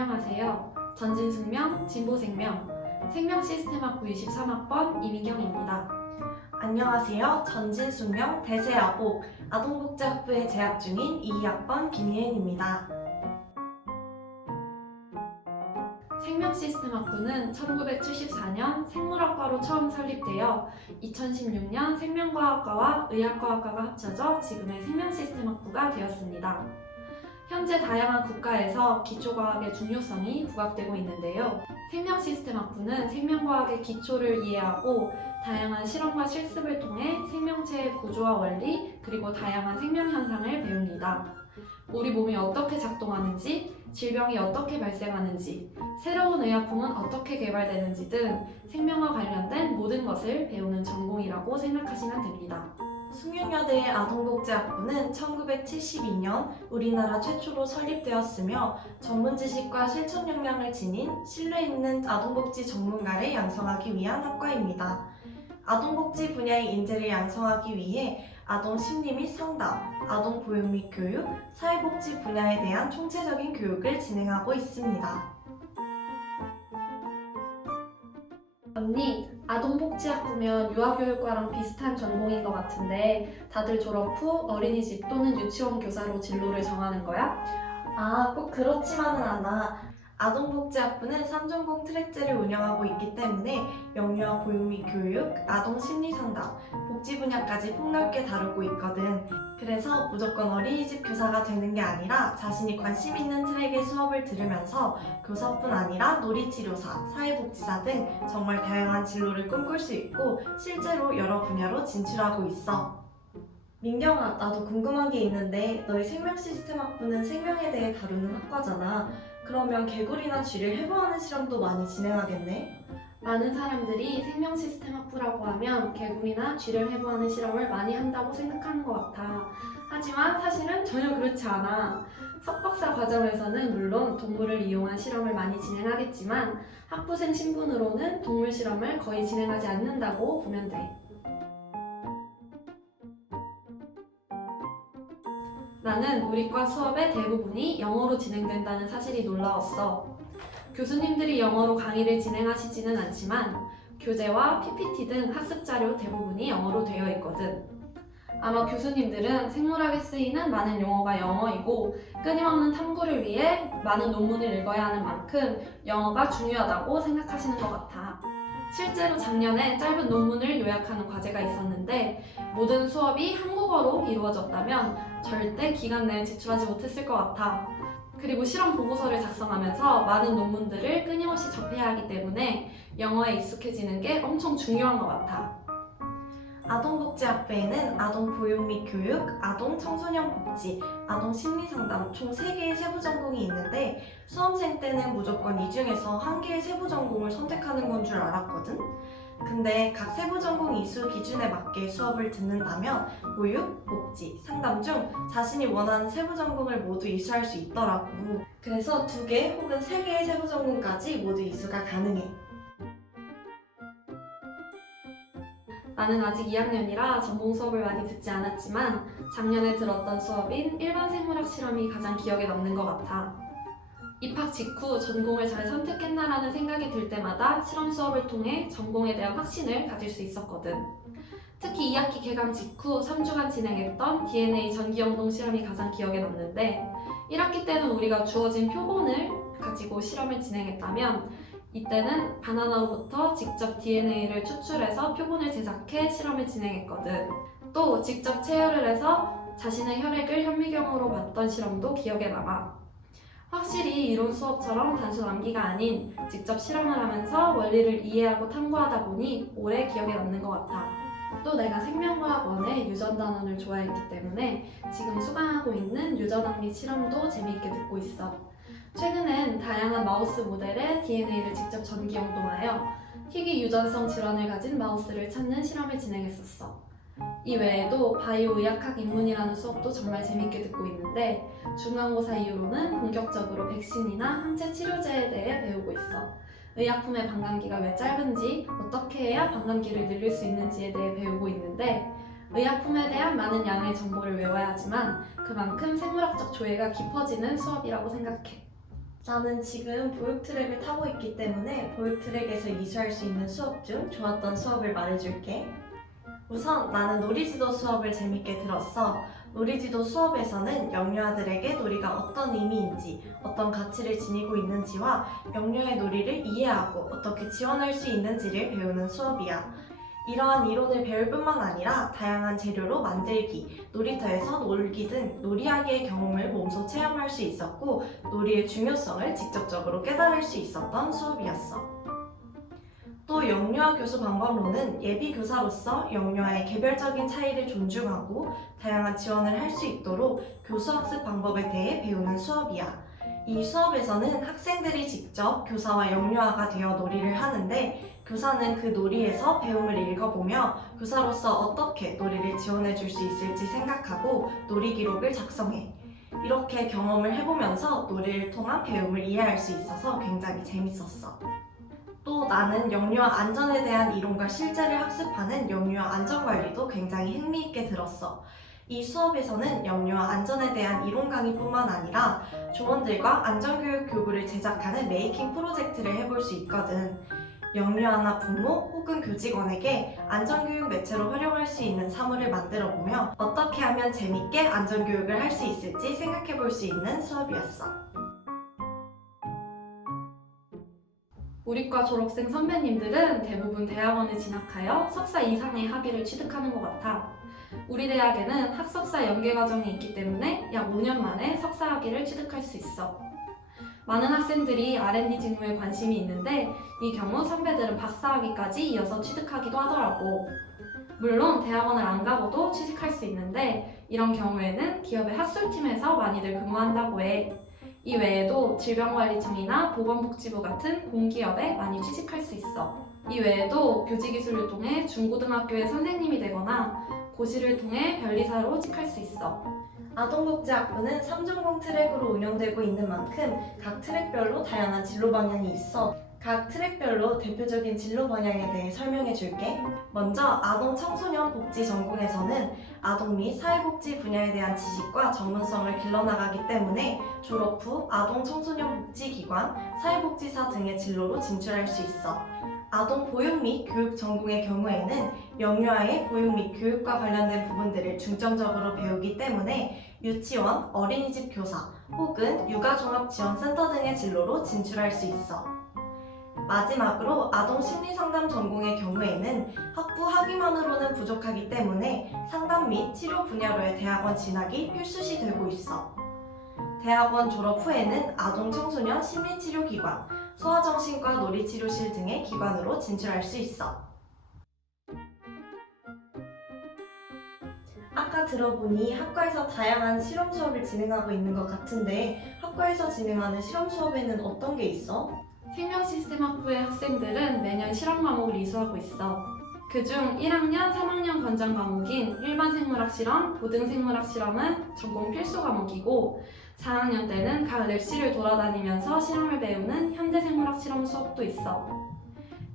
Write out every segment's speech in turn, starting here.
안녕하세요. 전진숙명, 진보생명, 생명시스템학부 23학번 이민경입니다. 안녕하세요. 전진숙명, 대세아복, 아동복지학부에 재학 중인 2학번 김예은입니다. 생명시스템학부는 1974년 생물학과로 처음 설립되어 2016년 생명과학과와 의학과학과가 합쳐져 지금의 생명시스템학부가 되었습니다. 현재 다양한 국가에서 기초과학의 중요성이 부각되고 있는데요. 생명시스템학부는 생명과학의 기초를 이해하고 다양한 실험과 실습을 통해 생명체의 구조와 원리, 그리고 다양한 생명현상을 배웁니다. 우리 몸이 어떻게 작동하는지, 질병이 어떻게 발생하는지, 새로운 의약품은 어떻게 개발되는지 등 생명과 관련된 모든 것을 배우는 전공이라고 생각하시면 됩니다. 숙명여대의 아동복지학부는 1972년 우리나라 최초로 설립되었으며 전문 지식과 실천 역량을 지닌 신뢰 있는 아동복지 전문가를 양성하기 위한 학과입니다. 아동복지 분야의 인재를 양성하기 위해 아동 심리 및 상담, 아동 보육 및 교육, 사회복지 분야에 대한 총체적인 교육을 진행하고 있습니다. 언니, 아동복지학부면 유아교육과랑 비슷한 전공인 것 같은데 다들 졸업 후 어린이집 또는 유치원 교사로 진로를 정하는 거야? 꼭 그렇지만은 않아. 아동복지학부는 3전공 트랙제를 운영하고 있기 때문에 영유아 보육 및 교육, 아동 심리 상담, 복지 분야까지 폭넓게 다루고 있거든. 그래서 무조건 어린이집 교사가 되는 게 아니라 자신이 관심 있는 트랙의 수업을 들으면서 교사뿐 아니라 놀이치료사, 사회복지사 등 정말 다양한 진로를 꿈꿀 수 있고 실제로 여러 분야로 진출하고 있어. 민경아, 나도 궁금한 게 있는데 너희 생명시스템학부는 생명에 대해 다루는 학과잖아. 그러면 개구리나 쥐를 해부하는 실험도 많이 진행하겠네? 많은 사람들이 생명시스템학부라고 하면 개구리나 쥐를 해부하는 실험을 많이 한다고 생각하는 것 같아. 하지만 사실은 전혀 그렇지 않아. 석박사 과정에서는 물론 동물을 이용한 실험을 많이 진행하겠지만 학부생 신분으로는 동물 실험을 거의 진행하지 않는다고 보면 돼. 나는 우리 과 수업의 대부분이 영어로 진행된다는 사실이 놀라웠어. 교수님들이 영어로 강의를 진행하시지는 않지만 교재와 PPT 등 학습 자료 대부분이 영어로 되어 있거든. 아마 교수님들은 생물학에 쓰이는 많은 용어가 영어이고 끊임없는 탐구를 위해 많은 논문을 읽어야 하는 만큼 영어가 중요하다고 생각하시는 것 같아. 실제로 작년에 짧은 논문을 요약하는 과제가 있었는데 모든 수업이 한국어로 이루어졌다면 절대 기간 내에 제출하지 못했을 것 같아. 그리고 실험 보고서를 작성하면서 많은 논문들을 끊임없이 접해야 하기 때문에 영어에 익숙해지는 게 엄청 중요한 것 같아. 아동복지학부에는 아동보육 및 교육, 아동 청소년 복지, 아동 심리상담 총 3개의 세부 전공이 있는데 수험생 때는 무조건 이 중에서 한 개의 세부 전공을 선택하는 건 줄 알았거든? 근데 각 세부 전공 이수 기준에 맞게 수업을 듣는다면 보육, 복지, 상담 중 자신이 원하는 세부 전공을 모두 이수할 수 있더라고. 그래서 2개 혹은 3개의 세부 전공까지 모두 이수가 가능해. 나는 아직 2학년이라 전공 수업을 많이 듣지 않았지만 작년에 들었던 수업인 일반 생물학 실험이 가장 기억에 남는 것 같아. 입학 직후 전공을 잘 선택했나라는 생각이 들 때마다 실험 수업을 통해 전공에 대한 확신을 가질 수 있었거든. 특히 2학기 개강 직후 3주간 진행했던 DNA 전기영동 실험이 가장 기억에 남는데 1학기 때는 우리가 주어진 표본을 가지고 실험을 진행했다면 이때는 바나나로부터 직접 DNA를 추출해서 표본을 제작해 실험을 진행했거든. 또 직접 체열을 해서 자신의 혈액을 현미경으로 봤던 실험도 기억에 남아. 확실히 이론 수업처럼 단순 암기가 아닌 직접 실험을 하면서 원리를 이해하고 탐구하다 보니 오래 기억에 남는 것 같아. 또 내가 생명과학원의 유전단원을 좋아했기 때문에 지금 수강하고 있는 유전학 및 실험도 재미있게 듣고 있어. 최근엔 다양한 마우스 모델의 DNA를 직접 전기 영동하여 희귀 유전성 질환을 가진 마우스를 찾는 실험을 진행했었어. 이 외에도 바이오 의학학 입문이라는 수업도 정말 재밌게 듣고 있는데 중간고사 이후로는 본격적으로 백신이나 항체 치료제에 대해 배우고 있어. 의약품의 반감기가 왜 짧은지, 어떻게 해야 반감기를 늘릴 수 있는지에 대해 배우고 있는데 의약품에 대한 많은 양의 정보를 외워야 하지만 그만큼 생물학적 조예가 깊어지는 수업이라고 생각해. 나는 지금 보육 트랙을 타고 있기 때문에 보육 트랙에서 이수할 수 있는 수업 중 좋았던 수업을 말해줄게. 우선 나는 놀이지도 수업을 재밌게 들었어. 놀이지도 수업에서는 영유아들에게 놀이가 어떤 의미인지, 어떤 가치를 지니고 있는지와 영유아의 놀이를 이해하고 어떻게 지원할 수 있는지를 배우는 수업이야. 이러한 이론을 배울 뿐만 아니라 다양한 재료로 만들기, 놀이터에서 놀기 등 놀이하기의 경험을 몸소 체험할 수 있었고 놀이의 중요성을 직접적으로 깨달을 수 있었던 수업이었어. 또 영유아 교수 방법론은 예비 교사로서 영유아의 개별적인 차이를 존중하고 다양한 지원을 할 수 있도록 교수 학습 방법에 대해 배우는 수업이야. 이 수업에서는 학생들이 직접 교사와 영유아가 되어 놀이를 하는데 교사는 그 놀이에서 배움을 읽어보며 교사로서 어떻게 놀이를 지원해 줄 수 있을지 생각하고 놀이 기록을 작성해. 이렇게 경험을 해보면서 놀이를 통한 배움을 이해할 수 있어서 굉장히 재밌었어. 또 나는 영유아 안전에 대한 이론과 실제를 학습하는 영유아 안전관리도 굉장히 흥미있게 들었어. 이 수업에서는 영유아 안전에 대한 이론 강의뿐만 아니라 조원들과 안전교육 교구를 제작하는 메이킹 프로젝트를 해볼 수 있거든. 영유아나 부모 혹은 교직원에게 안전교육 매체로 활용할 수 있는 사물을 만들어보며 어떻게 하면 재밌게 안전교육을 할 수 있을지 생각해볼 수 있는 수업이었어. 우리과 졸업생 선배님들은 대부분 대학원에 진학하여 석사 이상의 학위를 취득하는 것 같아. 우리 대학에는 학석사 연계 과정이 있기 때문에 약 5년 만에 석사 학위를 취득할 수 있어. 많은 학생들이 R&D 직무에 관심이 있는데 이 경우 선배들은 박사 학위까지 이어서 취득하기도 하더라고. 물론 대학원을 안 가고도 취직할 수 있는데 이런 경우에는 기업의 학술팀에서 많이들 근무한다고 해. 이 외에도 질병관리청이나 보건복지부 같은 공기업에 많이 취직할 수 있어. 이 외에도 교직기술을 통해 중고등학교의 선생님이 되거나 고시를 통해 변리사로 취직할 수 있어. 아동복지학부는 3전공 트랙으로 운영되고 있는 만큼 각 트랙별로 다양한 진로 방향이 있어. 각 트랙별로 대표적인 진로 방향에 대해 설명해 줄게. 먼저 아동 청소년 복지 전공에서는 아동 및 사회복지 분야에 대한 지식과 전문성을 길러나가기 때문에 졸업 후 아동 청소년 복지기관, 사회복지사 등의 진로로 진출할 수 있어. 아동 보육 및 교육 전공의 경우에는 영유아의 보육 및 교육과 관련된 부분들을 중점적으로 배우기 때문에 유치원, 어린이집 교사 혹은 육아종합지원센터 등의 진로로 진출할 수 있어. 마지막으로 아동 심리상담 전공의 경우에는 학부 학위만으로는 부족하기 때문에 상담 및 치료 분야로의 대학원 진학이 필수시 되고 있어. 대학원 졸업 후에는 아동 청소년 심리치료기관, 소아정신과 놀이치료실 등의 기관으로 진출할 수 있어. 아까 들어보니 학과에서 다양한 실험 수업을 진행하고 있는 것 같은데 학과에서 진행하는 실험 수업에는 어떤 게 있어? 생명시스템학부의 학생들은 매년 실험 과목을 이수하고 있어. 그중 1학년, 3학년 권장 과목인 일반생물학 실험, 고등생물학 실험은 전공 필수 과목이고 4학년 때는 각 랩실을 돌아다니면서 실험을 배우는 현대생물학 실험 수업도 있어.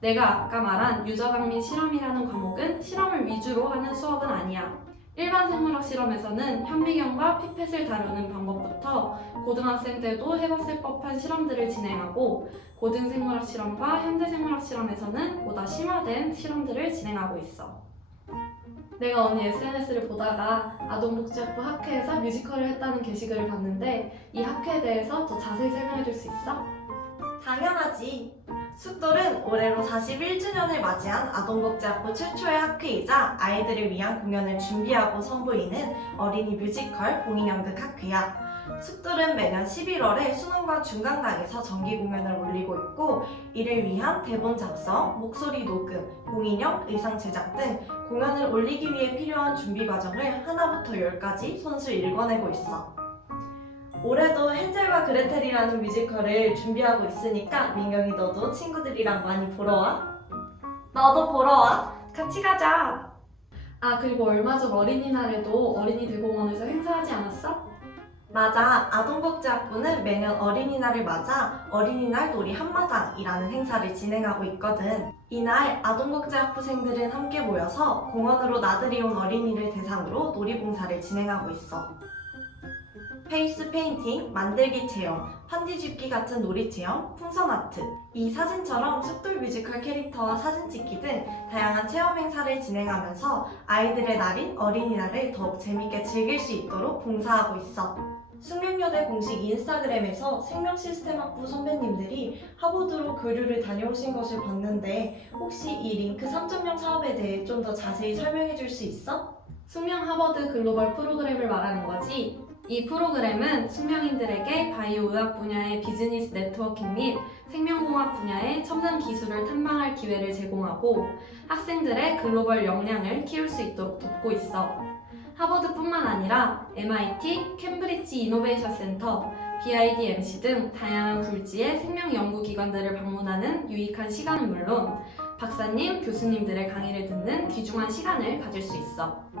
내가 아까 말한 유저강 및 실험이라는 과목은 실험을 위주로 하는 수업은 아니야. 일반 생물학 실험에서는 현미경과 피펫을 다루는 방법부터 고등학생 때도 해봤을 법한 실험들을 진행하고 고등생물학 실험과 현대생물학 실험에서는 보다 심화된 실험들을 진행하고 있어. 내가 언니 SNS를 보다가 아동복지학부 학회에서 뮤지컬을 했다는 게시글을 봤는데 이 학회에 대해서 더 자세히 설명해 줄 수 있어? 당연하지. 숫돌은 올해로 41주년을 맞이한 아동복지학부 최초의 학회이자 아이들을 위한 공연을 준비하고 선보이는 어린이 뮤지컬 공인연극 학회야. 숫돌은 매년 11월에 순원관 중강당에서 정기 공연을 올리고 있고 이를 위한 대본 작성, 목소리 녹음, 공인형, 의상 제작 등 공연을 올리기 위해 필요한 준비 과정을 하나부터 10까지 손수 읽어내고 있어. 올해도 헨젤과 그레텔이라는 뮤지컬을 준비하고 있으니까 민경이 너도 친구들이랑 많이 보러 와. 너도 보러 와. 같이 가자! 아, 그리고 얼마 전 어린이날에도 어린이 대공원에서 행사하지 않았어? 맞아. 아동복지학부는 매년 어린이날을 맞아 어린이날 놀이 한마당이라는 행사를 진행하고 있거든. 이날 아동복지학부생들은 함께 모여서 공원으로 나들이 온 어린이를 대상으로 놀이봉사를 진행하고 있어. 페이스 페인팅, 만들기 체험, 판지 줍기 같은 놀이 체험, 풍선 아트. 이 사진처럼 숫돌 뮤지컬 캐릭터와 사진 찍기 등 다양한 체험 행사를 진행하면서 아이들의 날인 어린이날을 더욱 재밌게 즐길 수 있도록 봉사하고 있어. 숙명여대 공식 인스타그램에서 생명시스템학부 선배님들이 하버드로 교류를 다녀오신 것을 봤는데 혹시 이 링크 3.0 사업에 대해 좀 더 자세히 설명해 줄 수 있어? 숙명 하버드 글로벌 프로그램을 말하는 거지. 이 프로그램은 숙명인들에게 바이오 의학 분야의 비즈니스 네트워킹 및 생명공학 분야의 첨단 기술을 탐방할 기회를 제공하고 학생들의 글로벌 역량을 키울 수 있도록 돕고 있어. 하버드뿐만 아니라 MIT, 캠브리지 이노베이션 센터, BIDMC 등 다양한 굴지의 생명 연구기관들을 방문하는 유익한 시간은 물론 박사님, 교수님들의 강의를 듣는 귀중한 시간을 가질 수 있어.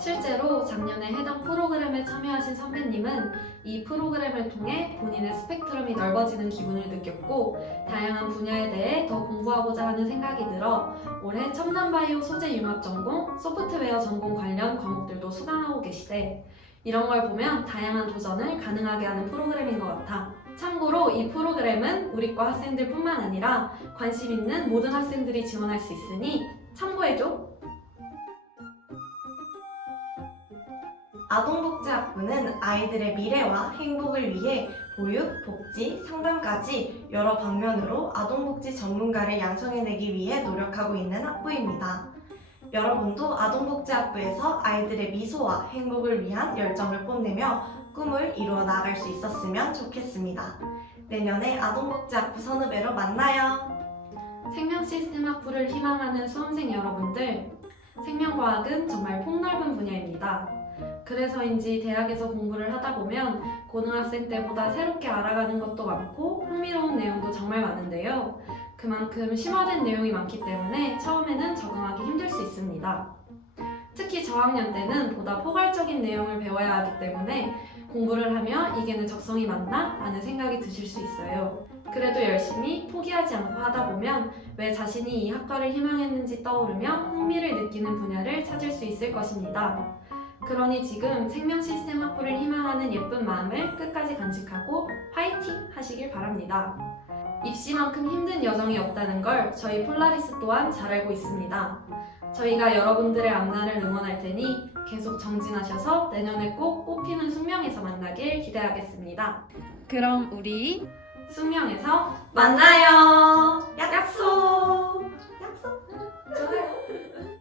실제로 작년에 해당 프로그램에 참여하신 선배님은 이 프로그램을 통해 본인의 스펙트럼이 넓어지는 기분을 느꼈고 다양한 분야에 대해 더 공부하고자 하는 생각이 들어 올해 첨단 바이오 소재 융합 전공, 소프트웨어 전공 관련 과목들도 수강하고 계시대. 이런 걸 보면 다양한 도전을 가능하게 하는 프로그램인 것 같아. 참고로 이 프로그램은 우리과 학생들뿐만 아니라 관심 있는 모든 학생들이 지원할 수 있으니 참고해줘. 아동복지학부는 아이들의 미래와 행복을 위해 보육, 복지, 상담까지 여러 방면으로 아동복지 전문가를 양성해내기 위해 노력하고 있는 학부입니다. 여러분도 아동복지학부에서 아이들의 미소와 행복을 위한 열정을 뽐내며 꿈을 이루어 나아갈 수 있었으면 좋겠습니다. 내년에 아동복지학부 선후배로 만나요. 생명시스템학부를 희망하는 수험생 여러분들, 생명과학은 정말 폭넓은 분야입니다. 그래서인지 대학에서 공부를 하다 보면 고등학생 때보다 새롭게 알아가는 것도 많고 흥미로운 내용도 정말 많은데요. 그만큼 심화된 내용이 많기 때문에 처음에는 적응하기 힘들 수 있습니다. 특히 저학년 때는 보다 포괄적인 내용을 배워야 하기 때문에 공부를 하며 이게 내 적성이 맞나? 라는 생각이 드실 수 있어요. 그래도 열심히 포기하지 않고 하다 보면 왜 자신이 이 학과를 희망했는지 떠오르며 흥미를 느끼는 분야를 찾을 수 있을 것입니다. 그러니 지금 생명시스템 학부를 희망하는 예쁜 마음을 끝까지 간직하고 화이팅 하시길 바랍니다. 입시만큼 힘든 여정이 없다는 걸 저희 폴라리스 또한 잘 알고 있습니다. 저희가 여러분들의 앞날을 응원할 테니 계속 정진하셔서 내년에 꼭 꽃피는 숙명에서 만나길 기대하겠습니다. 그럼 우리 숙명에서 만나요. 약속. 좋아요.